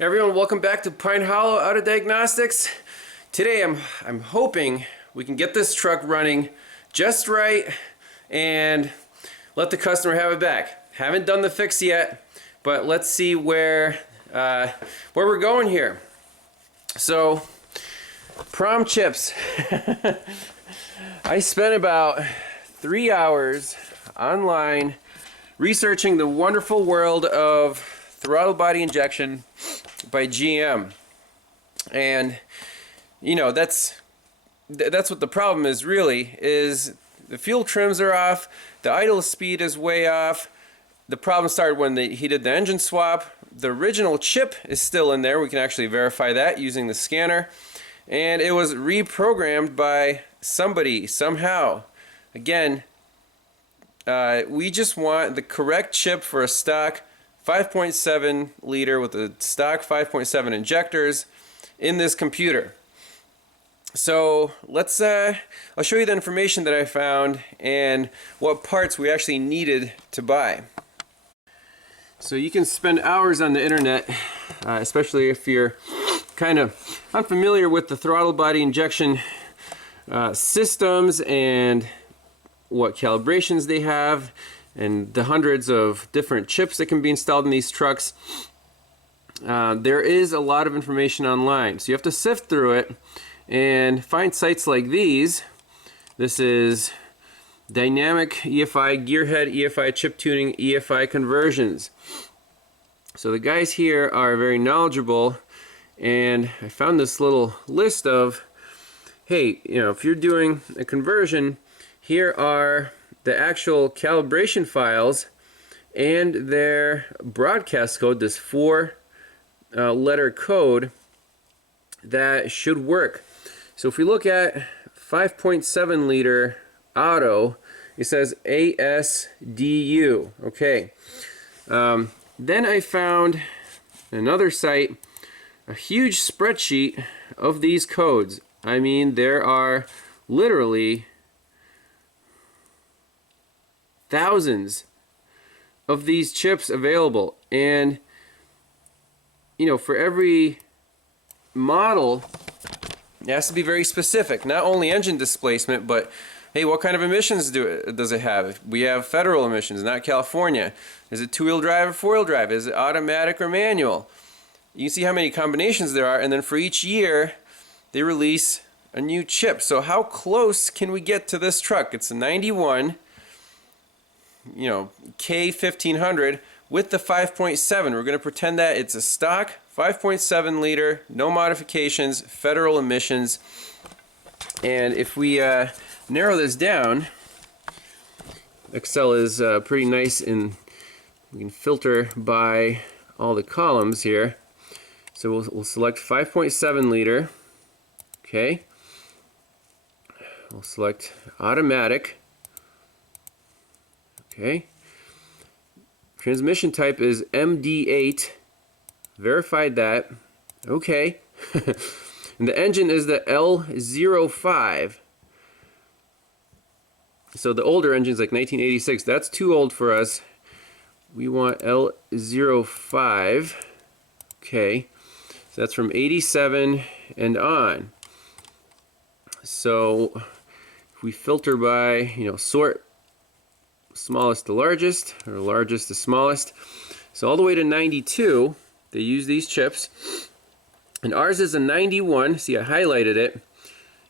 Hey everyone, welcome back to Pine Hollow out of Diagnostics. Today I'm hoping we can get this truck running just right and let the customer have it back. Haven't done the fix yet, but let's see where we're going here. So, PROM chips. I spent about 3 hours online researching the wonderful world of throttle body injection by GM, and you know that's what the problem is. Really, is the fuel trims are off, the idle speed is way off. The problem started when he did the engine swap. The original chip is still in there. We can actually verify that using the scanner, and it was reprogrammed by somebody somehow. Again, we just want the correct chip for a stock 5.7 liter with the stock 5.7 injectors in this computer. So let's I'll show you the information that I found and what parts we actually needed to buy. So you can spend hours on the internet, especially if you're kind of unfamiliar with the throttle body injection systems and what calibrations they have and the hundreds of different chips that can be installed in these trucks. There is a lot of information online, so you have to sift through it and find sites like these. This is Dynamic EFI Gearhead, EFI Chip Tuning, EFI Conversions. So the guys here are very knowledgeable, and I found this little list of, hey, you know, if you're doing a conversion, here are the actual calibration files and their broadcast code, this 4-letter code that should work. So if we look at 5.7 liter auto, it says ASDU. Okay. Then I found another site, a huge spreadsheet of these codes. I mean, there are literally thousands of these chips available, and you know, for every model it has to be very specific, not only engine displacement, but hey, what kind of emissions does it have? We have federal emissions, not California. Is it two-wheel drive or four-wheel drive? Is it automatic or manual? You can see how many combinations there are, and then for each year they release a new chip. So how close can we get to this truck? It's a 91, you know, K1500 with the 5.7. We're going to pretend that it's a stock 5.7 liter, no modifications, federal emissions. And if we narrow this down, Excel is pretty nice, and we can filter by all the columns here. So we'll select 5.7 liter. Okay. We'll select automatic. Okay. Transmission type is MD8. Verified that. Okay. And the engine is the L05. So the older engines like 1986, that's too old for us. We want L05. Okay. So that's from 87 and on. So if we filter by, you know, sort smallest to largest, or largest to smallest, so all the way to 92 they use these chips, and ours is a 91. See, I highlighted it.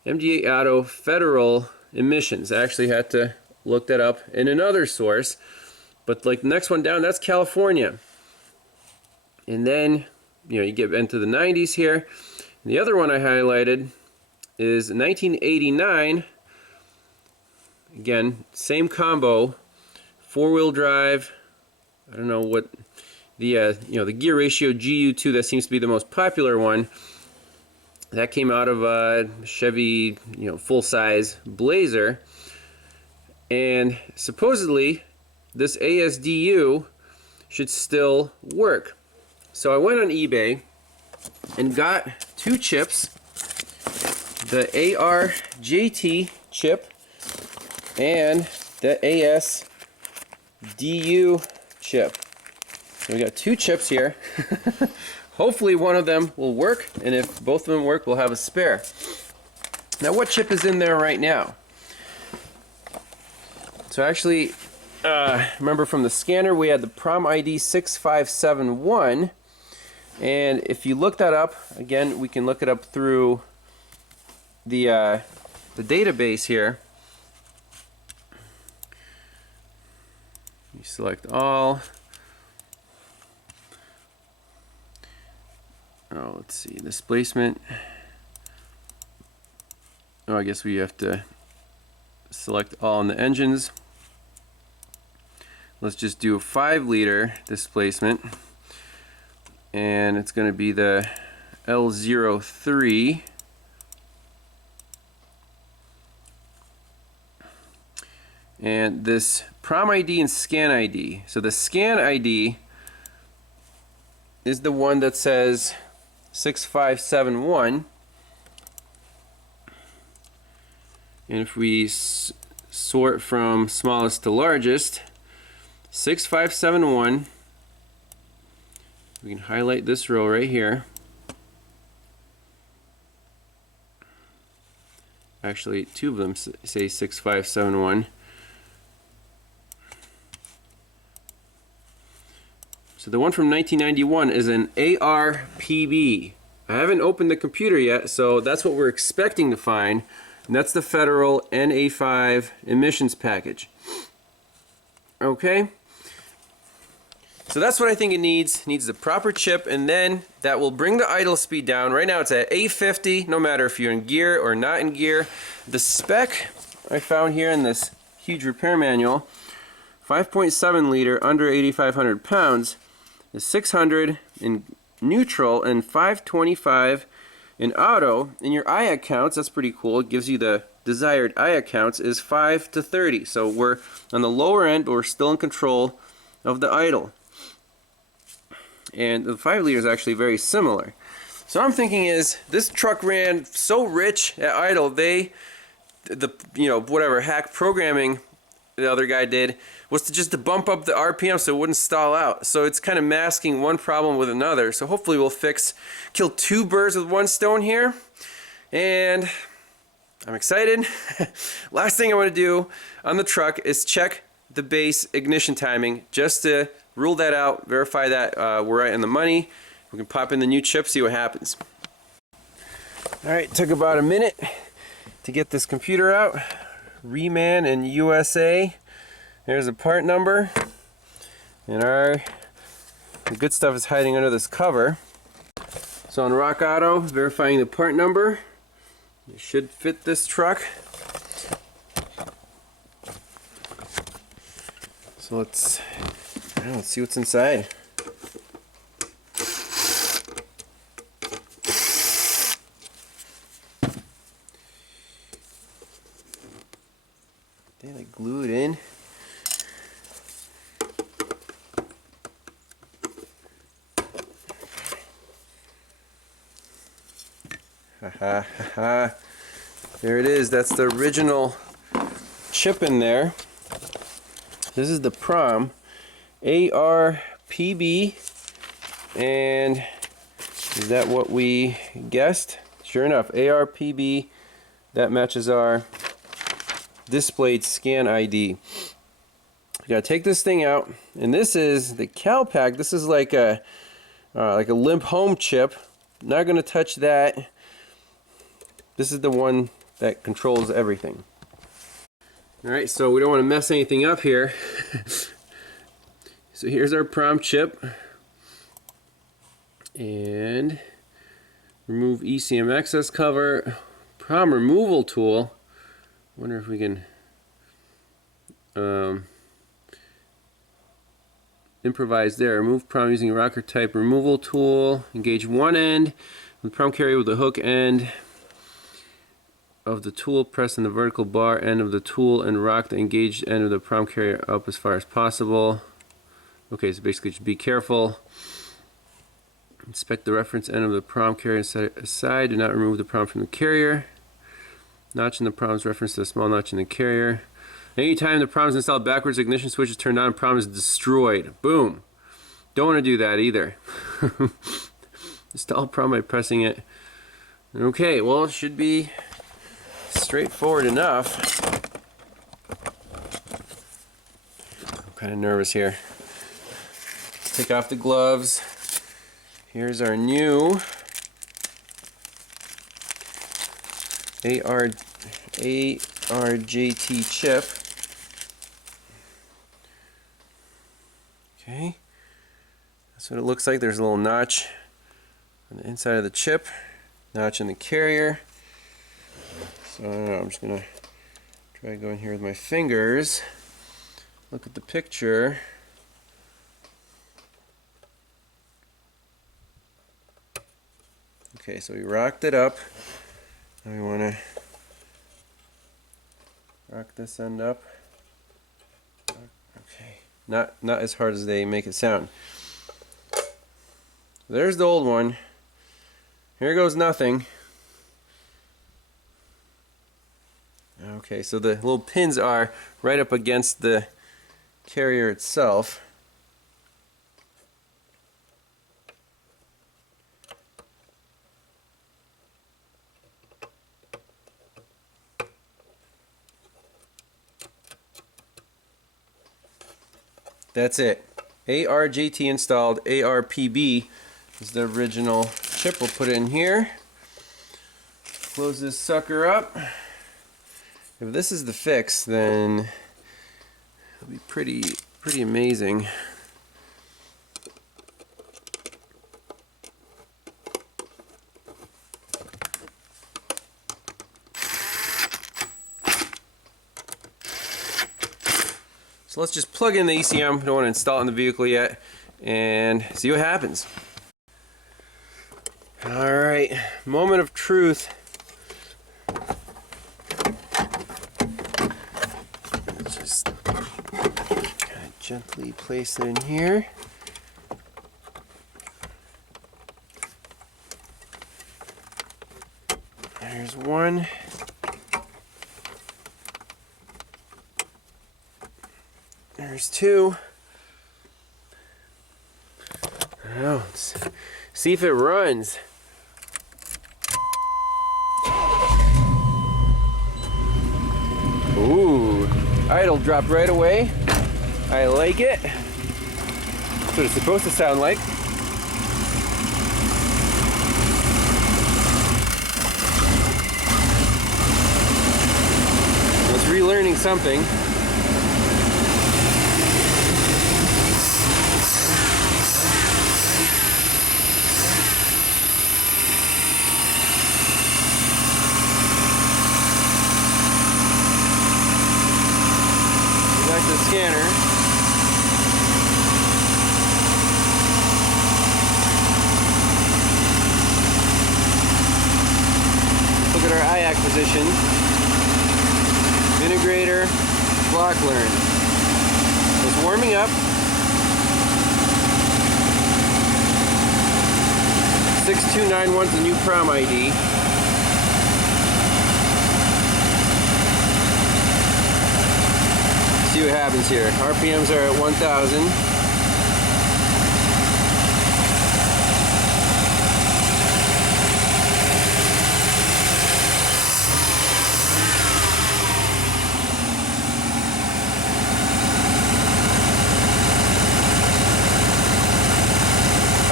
MD8 Auto federal emissions. I actually had to look that up in another source, but like the next one down, that's California. And then, you know, you get into the 90s here. And the other one I highlighted is 1989. Again, same combo, four-wheel drive. I don't know what the you know, the gear ratio GU2, that seems to be the most popular one. That came out of Chevy, you know, full-size Blazer, and supposedly this ASDU should still work. So I went on eBay and got two chips, the ARJT chip and the ASDU chip. So we got two chips here. hopefully one of them will work, and if both of them work, we'll have a spare. Now, what chip is in there right now? So actually, remember from the scanner, we had the PROM ID 6571, and if you look that up, again, we can look it up through the database here. You select all. Oh, let's see, displacement. Oh, I guess we have to select all in the engines. Let's just do a 5-liter displacement, and it's going to be the L03. And this PROM ID and scan ID. So the scan ID is the one that says 6571. And if we sort from smallest to largest, 6571, we can highlight this row right here. Actually, two of them say 6571. So the one from 1991 is an ARPB. I haven't opened the computer yet, so that's what we're expecting to find. And that's the federal NA5 emissions package. Okay? So that's what I think it needs. It needs the proper chip, and then that will bring the idle speed down. Right now it's at 850, no matter if you're in gear or not in gear. The spec I found here in this huge repair manual, 5.7 liter, under 8,500 pounds, is 600 in neutral and 525 in auto. And your IA counts, that's pretty cool. It gives you the desired IA counts, is 5 to 30. So we're on the lower end, but we're still in control of the idle. And the 5 liter is actually very similar. So I'm thinking is, this truck ran so rich at idle, whatever hack programming the other guy did was to bump up the RPM so it wouldn't stall out. So it's kind of masking one problem with another. So hopefully we'll kill two birds with one stone here. And I'm excited. Last thing I want to do on the truck is check the base ignition timing, just to rule that out, verify that we're right in the money. We can pop in the new chip, see what happens. Alright, took about a minute to get this computer out. Reman in USA. There's a part number, and the good stuff is hiding under this cover. So on Rock Auto, verifying the part number. It should fit this truck. So let's see what's inside. They like glue it in. There it is. That's the original chip in there. This is the PROM ARPB, and is that what we guessed? Sure enough, ARPB. That matches our displayed scan ID. You gotta take this thing out, and this is the CalPack. This is like a limp home chip. Not gonna touch that. This is the one that controls everything. Alright, so we don't want to mess anything up here. So here's our PROM chip. And remove ECM excess cover. PROM removal tool. Wonder if we can improvise there. Remove PROM using rocker type removal tool. Engage one end of the PROM carrier with the hook end of the tool. Press in the vertical bar end of the tool and rock the engaged end of the PROM carrier up as far as possible. Okay, so basically just be careful. Inspect the reference end of the PROM carrier and set it aside. Do not remove the PROM from the carrier. Notch in the PROM is reference to a small notch in the carrier. Anytime the PROM is installed backwards, ignition switch is turned on, PROM is destroyed. Boom. Don't want to do that either. Install PROM by pressing it. Okay, well, it should be straightforward enough. I'm kind of nervous here. Let's take off the gloves. Here's our new ARJT chip. Okay, that's what it looks like. There's a little notch on the inside of the chip, notch in the carrier. So I don't know, I'm just gonna try to go in here with my fingers, look at the picture. Okay, so we rocked it up. Now we want to rock this end up. Okay, not as hard as they make it sound. There's the old one. Here goes nothing. Okay, so the little pins are right up against the carrier itself. That's it. ARJT installed. ARPB is the original chip. We'll put it in here. Close this sucker up. If this is the fix, then it'll be pretty amazing. So let's just plug in the ECM. Don't want to install it in the vehicle yet, and see what happens. All right, moment of truth. Just kind of gently place it in here. There's one. There's two. I don't know. Let's see if it runs. Ooh, idle dropped right away. I like it. That's what it's supposed to sound like. I was relearning something. The scanner. Look at our IAC position. Integrator, block learn. It's warming up. 6291 is the new PROM ID. See what happens here. RPMs are at 1,000.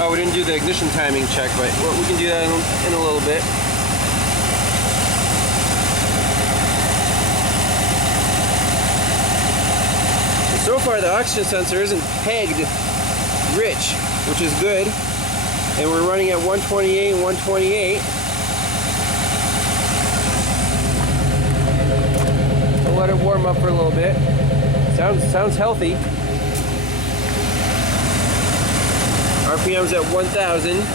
Oh, we didn't do the ignition timing check, but we can do that in a little bit. So far the oxygen sensor isn't pegged rich, which is good, and we're running at 128 and 128. We'll let it warm up for a little bit. Sounds healthy. RPM's at 1,000.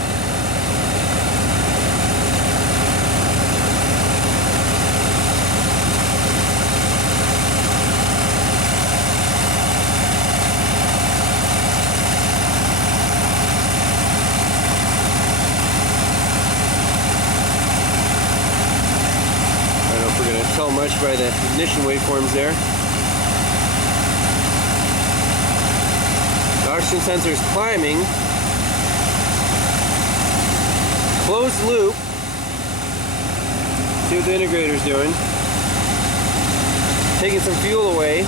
Tell much by the ignition waveforms there. The oxygen sensor is climbing. Closed loop. See what the integrator's doing. Taking some fuel away.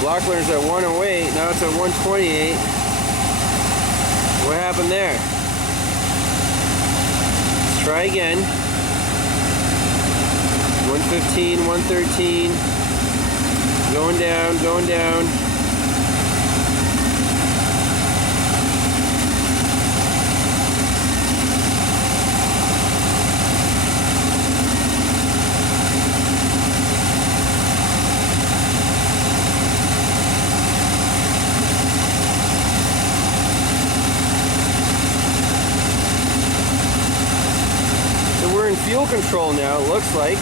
Block learner's at 108, now it's at 128. What happened there? Let's try again. 115, 113. Going down, going down. Fuel control now, it looks like.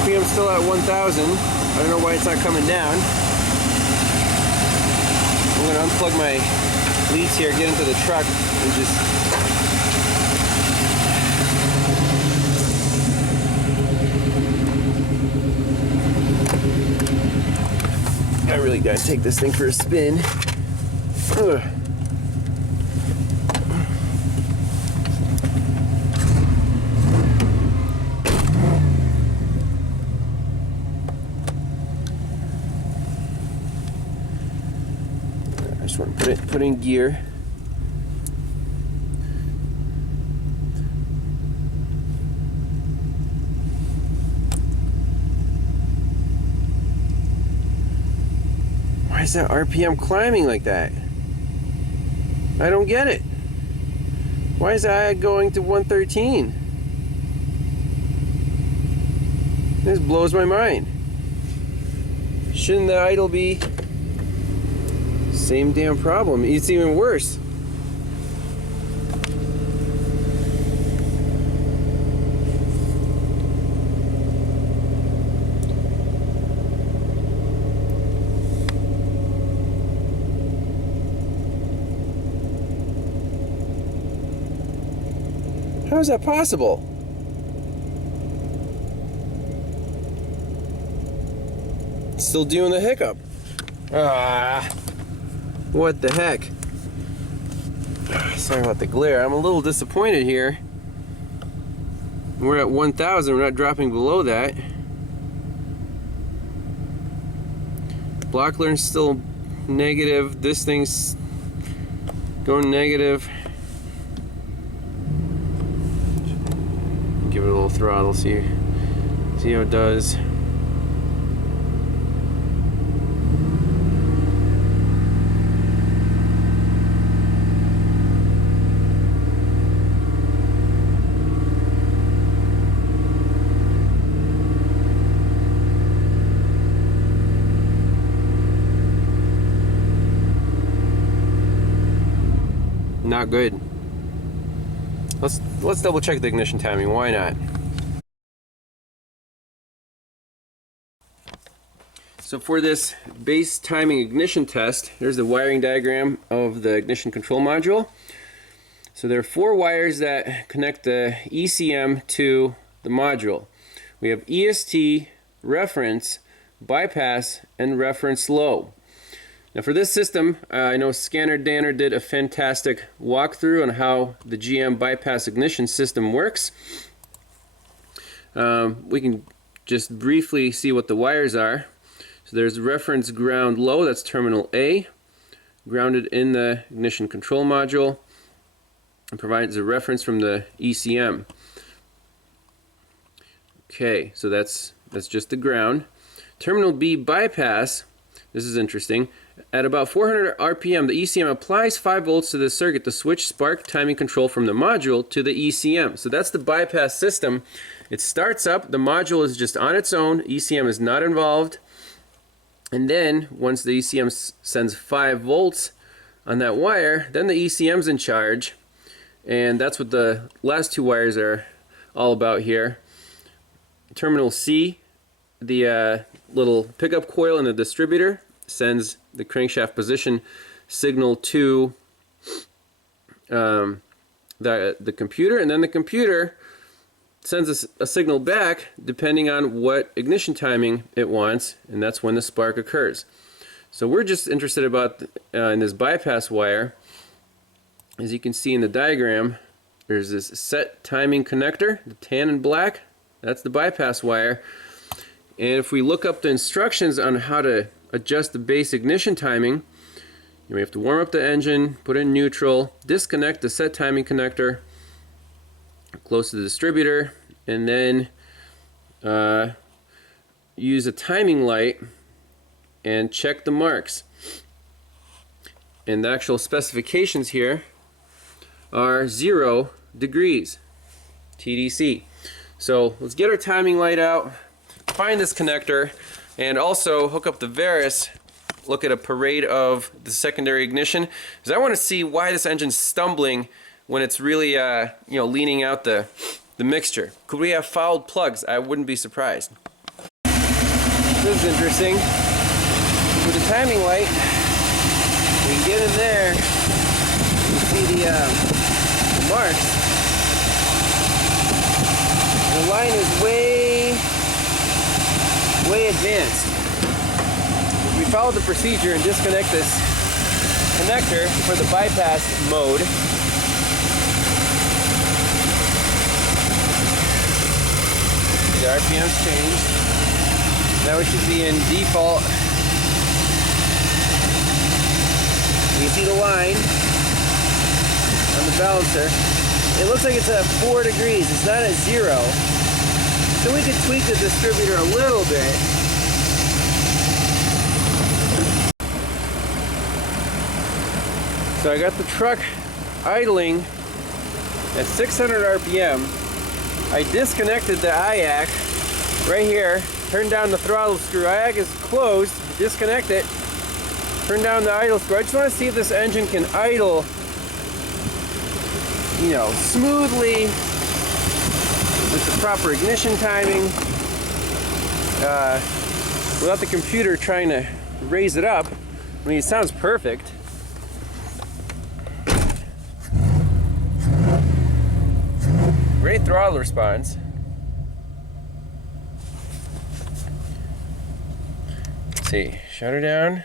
RPM still at 1,000. I don't know why it's not coming down. I'm going to unplug my leads here, get into the truck, and just... I really got to take this thing for a spin. Ugh. Put in gear. Why is that RPM climbing like that? I don't get it. Why is that going to 113? This blows my mind. Shouldn't the idle be same damn problem? It's even worse. How is that possible? Still doing the hiccup. What the heck? Sorry about the glare. I'm a little disappointed here. We're at 1,000. We're not dropping below that. Block learn's still negative. This thing's going negative. Give it a little throttle. See how it does. Not good. Let's double check the ignition timing. Why not? So for this base timing ignition test, there's the wiring diagram of the ignition control module. So there are 4 wires that connect the ECM to the module. We have EST, reference, bypass, and reference low. Now for this system, I know Scanner Danner did a fantastic walkthrough on how the GM bypass ignition system works. We can just briefly see what the wires are. So there's reference ground low, that's terminal A, grounded in the ignition control module, and provides a reference from the ECM. Okay, so that's just the ground. Terminal B bypass, this is interesting. At about 400 RPM, the ECM applies 5 volts to the circuit to switch spark timing control from the module to the ECM. So that's the bypass system. It starts up, the module is just on its own, ECM is not involved. And then, once the ECM sends 5 volts on that wire, then the ECM's in charge. And that's what the last 2 wires are all about here. Terminal C, the little pickup coil in the distributor, sends the crankshaft position signal to the computer, and then the computer sends a signal back depending on what ignition timing it wants, and that's when the spark occurs. So we're just interested about in this bypass wire. As you can see in the diagram, there's this set timing connector, the tan and black. That's the bypass wire. And if we look up the instructions on how to adjust the base ignition timing, you have to warm up the engine, put in neutral, disconnect the set timing connector close to the distributor, and then use a timing light and check the marks. And the actual specifications here are 0 degrees TDC. So let's get our timing light out, find this connector, and also hook up the Varus, look at a parade of the secondary ignition, because I want to see why this engine's stumbling when it's really leaning out the mixture. Could we have fouled plugs? I wouldn't be surprised. This is interesting. With the timing light, we can get in there and see the marks. The line is way advanced. If we follow the procedure and disconnect this connector for the bypass mode, the RPM's changed. Now we should be in default. You can see the line on the balancer. It looks like it's at 4 degrees. It's not at 0. So we could tweak the distributor a little bit. So I got the truck idling at 600 RPM. I disconnected the IAC right here, turned down the throttle screw. IAC is closed, disconnect it, turn down the idle screw. I just want to see if this engine can idle, smoothly with the proper ignition timing, without the computer trying to raise it up. I mean, it sounds perfect. Great throttle response. Let's see, shut her down.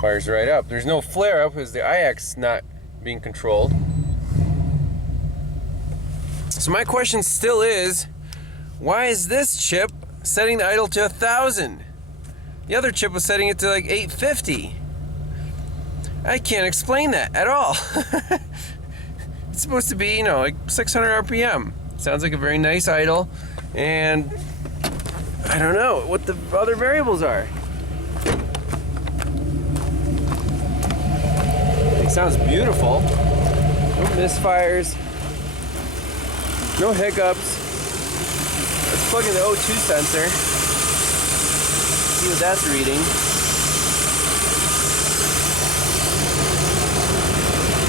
Fires right up. There's no flare up because the IAC's not being controlled. So my question still is, why is this chip setting the idle to 1,000? The other chip was setting it to like 850. I can't explain that at all. It's supposed to be, like 600 RPM. Sounds like a very nice idle, and I don't know what the other variables are. It sounds beautiful. No misfires, no hiccups. Let's plug in the O2 sensor. See what that's reading.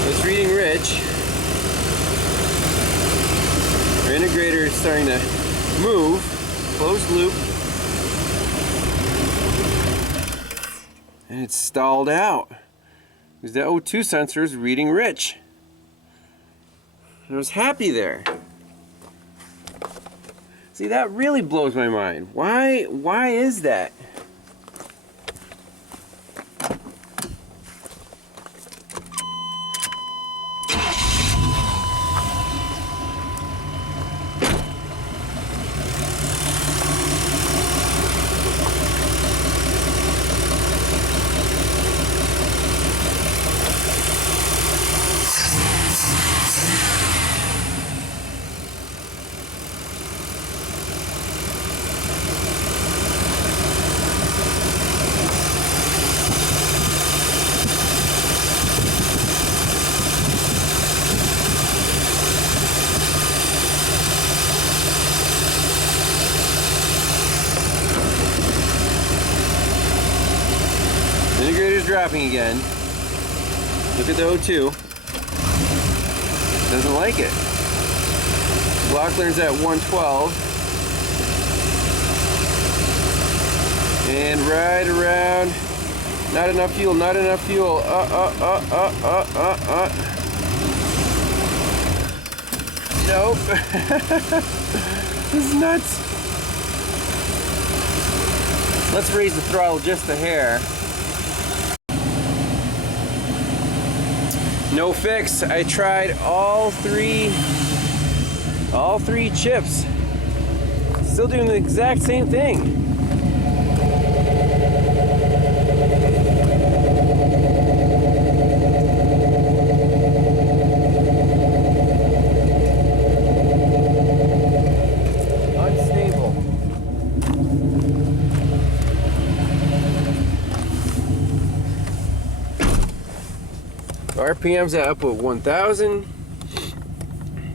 It's reading rich. Our integrator is starting to move. Closed loop. And it's stalled out. Because the O2 sensor is reading rich. I was happy there. See, that really blows my mind. Why is that? Integrator's dropping again. Look at the O2. Doesn't like it. Block clearance at 112. And right around. Not enough fuel, not enough fuel. Nope. This is nuts. Let's raise the throttle just a hair. No fix. I tried all three chips. Still doing the exact same thing. Unstable. RPM's at up at 1,000.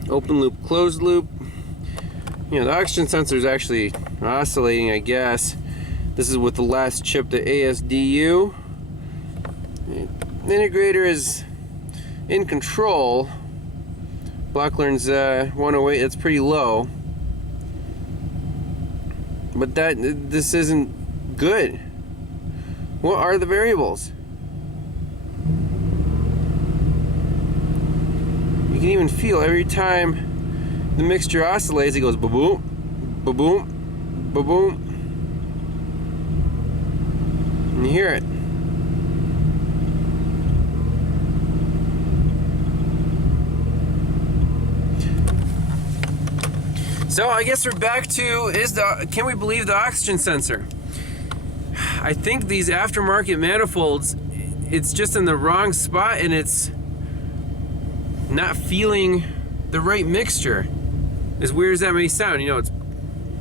Open loop, closed loop. You know, the oxygen sensor is actually oscillating, I guess. This is with the last chip, the ASDU. The integrator is in control. Blocklearn's 108, that's pretty low. But this isn't good. What are the variables? You can even feel every time the mixture oscillates, it goes ba-boom, ba-boom, ba-boom. And you hear it. So I guess we're back to, can we believe the oxygen sensor? I think these aftermarket manifolds, it's just in the wrong spot and it's not feeling the right mixture. As weird as that may sound, you know, it's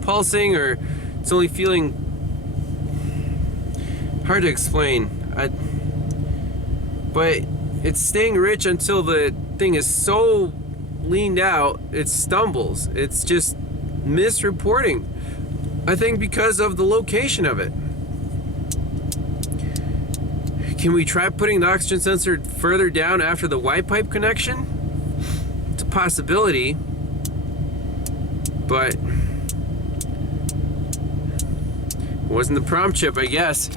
pulsing or it's only feeling, hard to explain. But it's staying rich until the thing is so leaned out, it stumbles. It's just misreporting. I think because of the location of it. Can we try putting the oxygen sensor further down after the Y pipe connection? It's a possibility, but it wasn't the PROM chip, I guess.